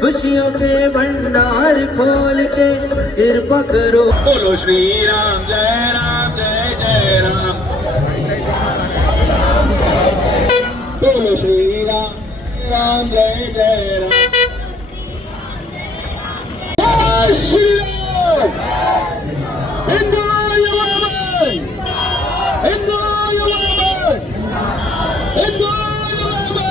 खुशियों के भंडार खोल के कृपा करो। बोलो श्री राम जय जय राम। बोलो श्री राम जय जय राम। जय श्री राम। हिंदू युवा हिंदू युवा हिंदू युवा।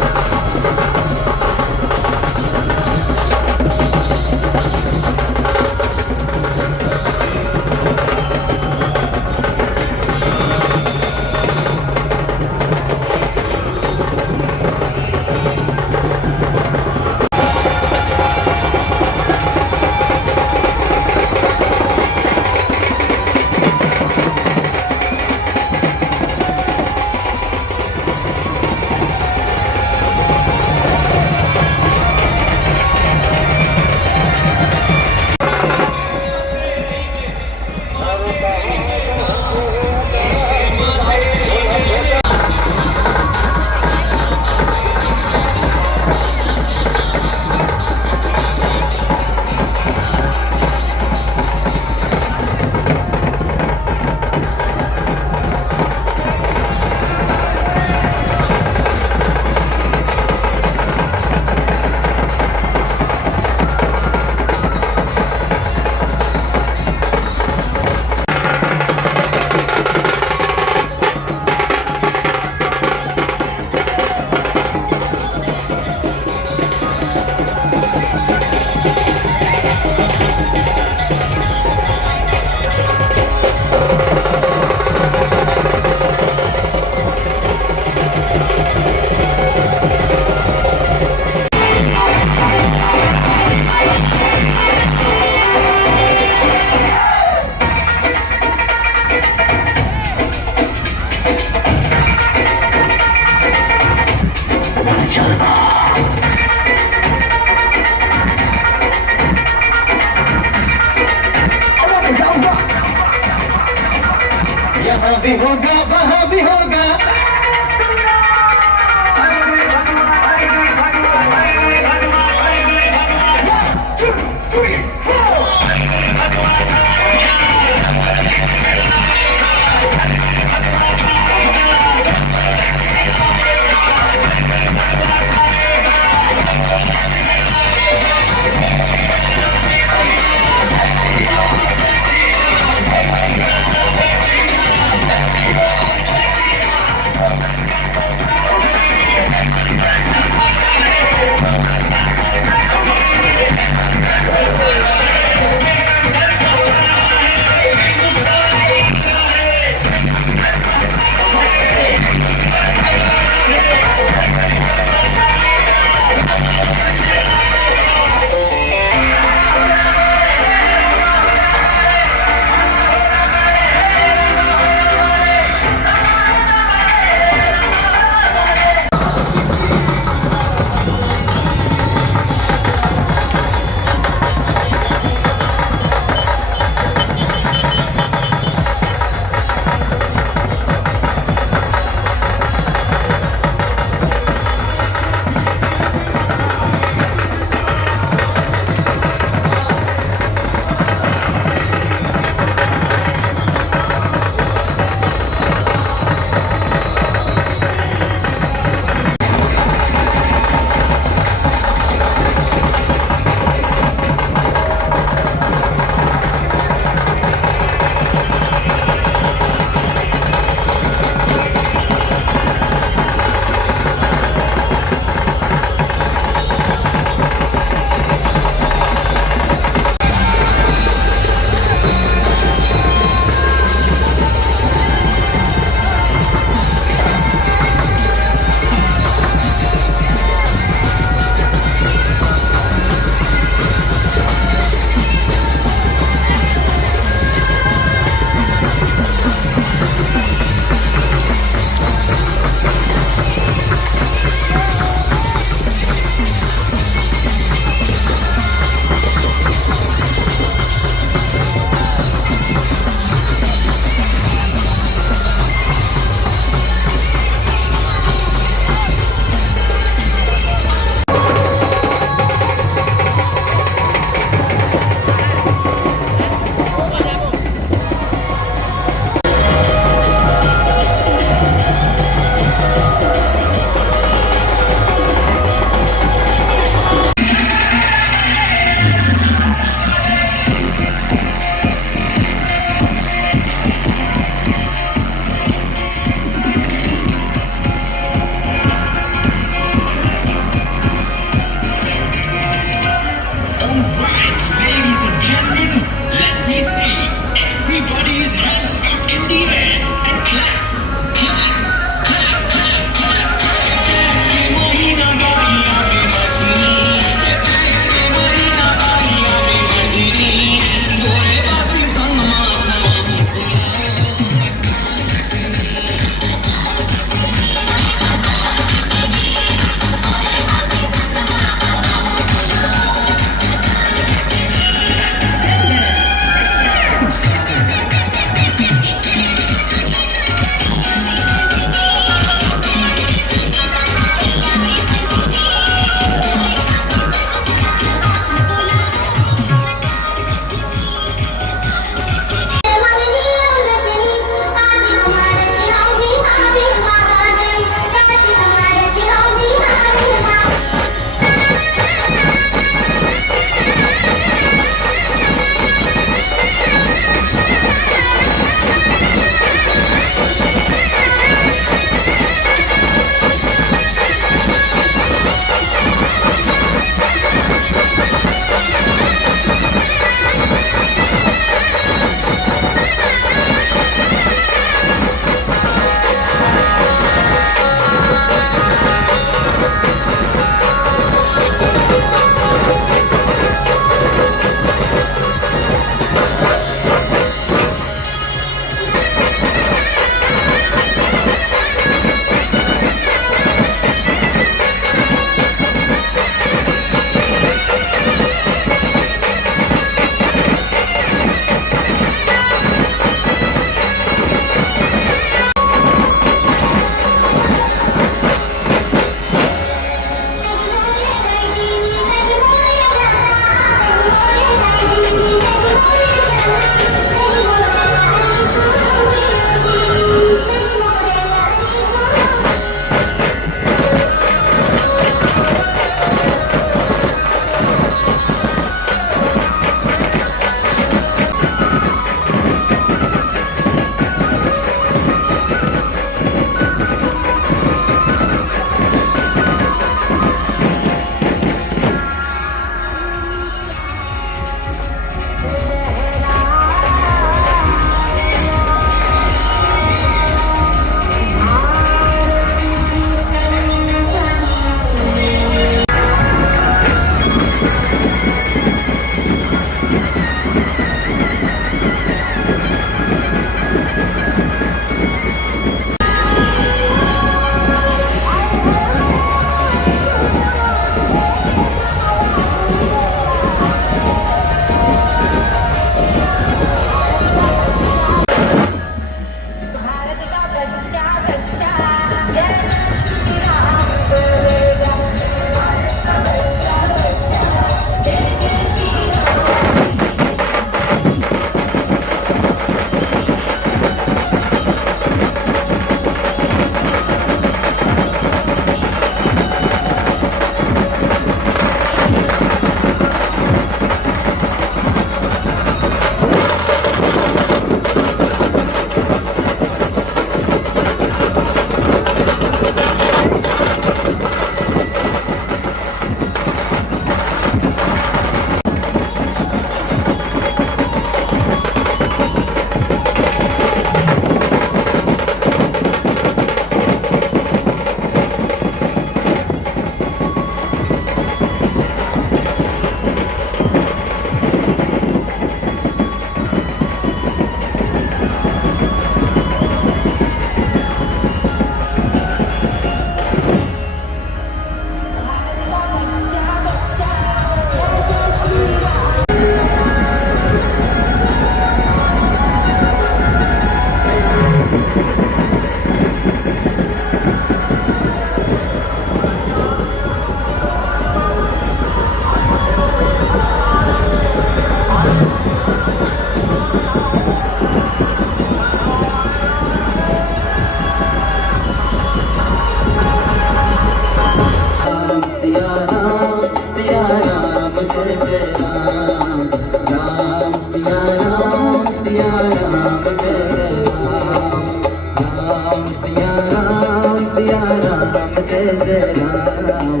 राम जय जय राम,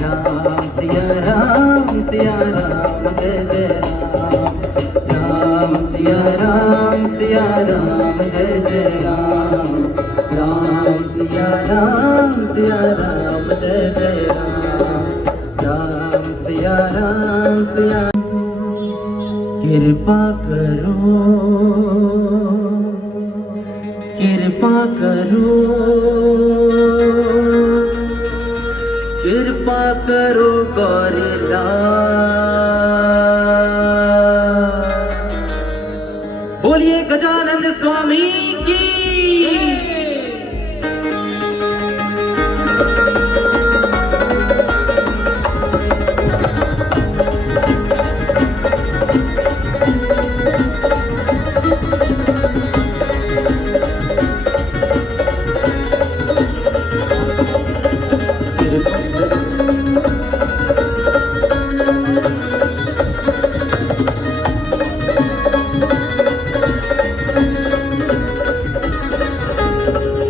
राम सिया राम जय जय राम, राम सिया राम जय जय राम, राम सिया राम जय जय राम, राम सिया राम कृपा करो, कृपा करो, कृपा करो गौरीलाल। बोलिए गजानंद स्वामी की।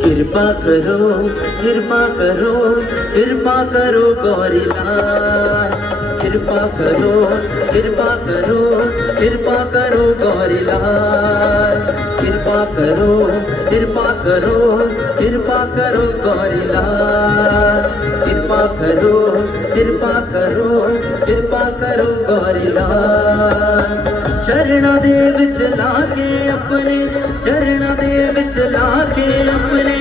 कृपा करो, कृपा करो, कृपा करो गौरीलाल। कृपा करो, कृपा करो, कृपा करो गौरीलाल। कृपा करो, कृपा करो, कृपा करो गौरीलाल। कृपा करो, कृपा करो, कृपा करो गौरीलाल। चरणा दे विच लाके अपने, चरणा दे विच लाके अपने,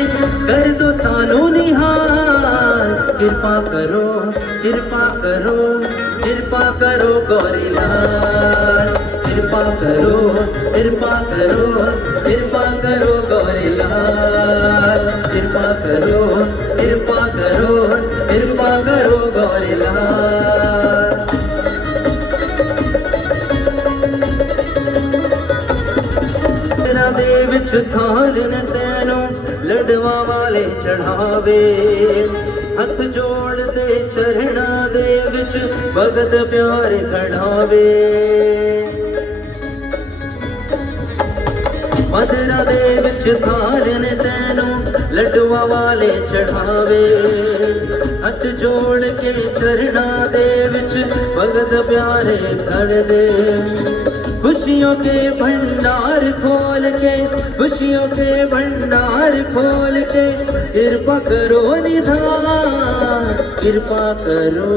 कर दो सानू निहाल। कृपा करो, कृपा करो, कृपा करो गौरीलाल। कृपा करो, कृपा करो, कृपा करो गौरीलाल। कृपा करो, कृपा करो, कृपा करो गौरीलाल। दे विच थाल न तैनू लडवा वाले चढ़ावे, हथ जोड़ दे चरणा दे विच भगत प्यार खड़ावे। मदरा दे विच थाल न तैनू लडवा वाले चढ़ावे, हथ जोड़ के चरणा दे विच भगत प्यारे खड़ दे। खुशियों के भंडार खोल के, खुशियों के भंडार खोल के, कृपा करो निधान। कृपा करो,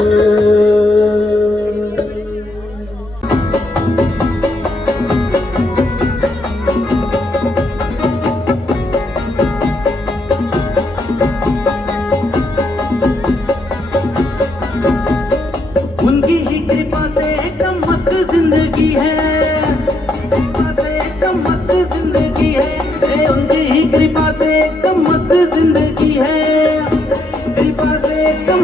उनकी ही कृपा से एकदम मस्त जिंदगी है, कृपा से एकदम मस्त जिंदगी है, कृपा से एकदम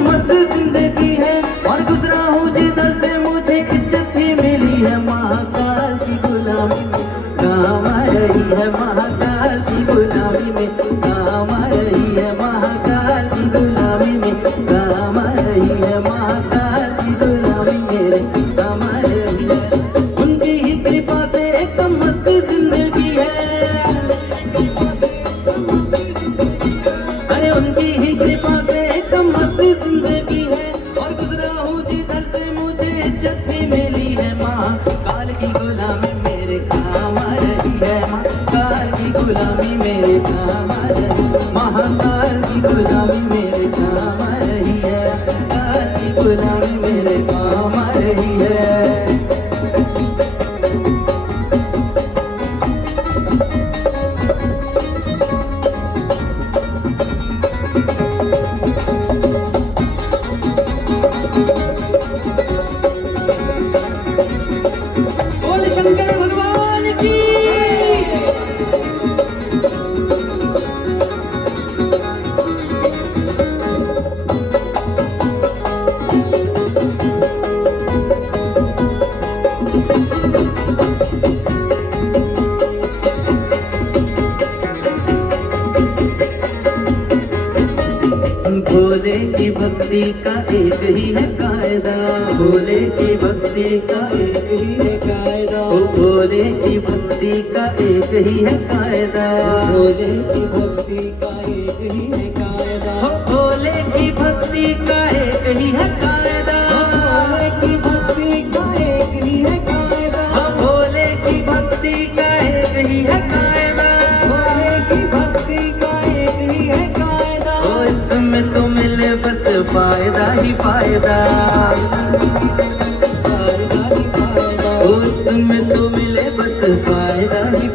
मस्त जिंदगी है। और गुजरा हूँ जिधर से मुझे इज्जत ही मिली है। महाकाल की गुलामी में काम आ रही है, महाकाल की गुलामी में काम आ रही है, महाकाल की गुलामी में काम आ रही है, महाकाल की गुलामी मेरे काम आ रही है। उनकी ही कृपा से एकदम मस्त जिंदगी है, उनकी ही कृपा से एकदम मस्त जिंदगी है। और गुजरा हूँ जिधर से मुझे इज्जत भी मिली है। महाकाल की गुलामी मेरे काम आ रही है, महाकाल की गुलामी मेरे काम आ रही है, महाकाल की गुलामी मेरे काम आ रही है, महाकाल की गुलामी मेरे काम आ रही है। शंकर भगवान की। भोले की भक्ति का एक ही है कायदा, भोले की भक्ति का एक ही है कायदा, भोले की भक्ति का एक ही है कायदा, भोले की भक्ति का एक ही है कायदा। भोले की भक्ति का एक ही है कायदा, भोले की भक्ति का एक ही है कायदा, भोले की भक्ति का एक ही है कायदा, भोले की भक्ति का एक ही है कायदा। ओ इसमें तो मिले बस फायदा ही फायदा, फायदा ही फायदा, ओ इसमें तो मिले बस फायदा ही